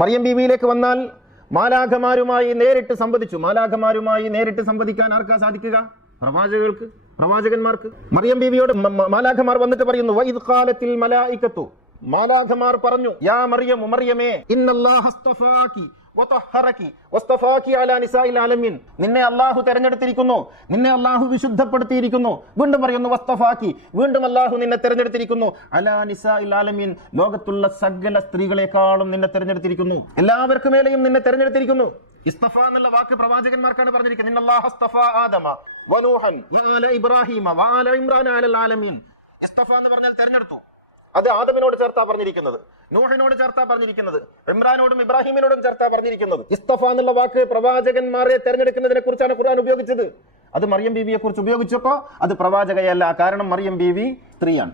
മറിയം ബീവിയിലേക്ക് വന്നാൽ മാലാഖമാരുമായി നേരിട്ട് സംവദിച്ചു. മാലാഖമാരുമായി നേരിട്ട് സംവദിക്കാൻ ആർക്കാ സാധിക്കുക? പ്രവാചകർക്ക്, പ്രവാചകന്മാർക്ക്. മറിയം ബീവിയോട് മാലാഖമാർ വന്നിട്ട് പറയുന്നു, വഇദ് ഖാലത്തിൽ മലായികത്തു, മാലാഖമാർ പറഞ്ഞു, യാ മറിയം, മറിയമേ, ഇന്നല്ലാഹ അസ്തഫാകി വതഹറകി വസ്തഫാകി അലാ നിസാഇൽ ആലമീൻ, നിന്നെ അല്ലാഹു തെരഞ്ഞെടുത്തിരിക്കുന്നു, നിന്നെ അല്ലാഹു വിശുദ്ധപ്പെടുത്തിയിരിക്കുന്നു. വീണ്ടും പറയുന്നു വസ്തഫാകി, വീണ്ടും അല്ലാഹു നിന്നെ തെരഞ്ഞെടുത്തിരിക്കുന്നു, അലാ നിസാഇൽ ആലമീൻ, ലോകത്തുള്ള സകല സ്ത്രീകളെക്കാളും നിന്നെ തെരഞ്ഞെടുത്തിരിക്കുന്നു, എല്ലാവർക്കും മേലെയും നിന്നെ തെരഞ്ഞെടുത്തിരിക്കുന്നു. ഇസ്തഫ എന്നുള്ള വാക്ക് പ്രവാചകന്മാർക്കാണ് പറഞ്ഞിരിക്കുന്നത്. ഇന്നല്ലാഹ അസ്തഫ ആദമ വനൂഹൻ വആല ഇബ്രാഹീമ വആല ഇമ്രാന അലൽ ആലമീൻ. ഇസ്തഫ എന്ന് പറഞ്ഞാൽ തെരഞ്ഞെടുത്തു. അത് ആദമിനോട് ചേർത്താ പറഞ്ഞിരിക്കുന്നത്, നൂഹിനോട് ചേർത്താ പറഞ്ഞിരിക്കുന്നത്, ഇമ്രാനോടും ഇബ്രാഹിമിനോടും ചേർത്താ പറഞ്ഞിരിക്കുന്നത്. ഇസ്തഫ എന്നുള്ള വാക്ക് പ്രവാചകന്മാരെ തെരഞ്ഞെടുക്കുന്നതിനെ കുറിച്ചാണ് ഖുർആൻ ഉപയോഗിച്ചത്. അത് മറിയം ബീവിയെ കുറിച്ച് ഉപയോഗിച്ചപ്പോ അത് പ്രവാചകയല്ല, കാരണം മറിയം ബീവി സ്ത്രീയാണ്.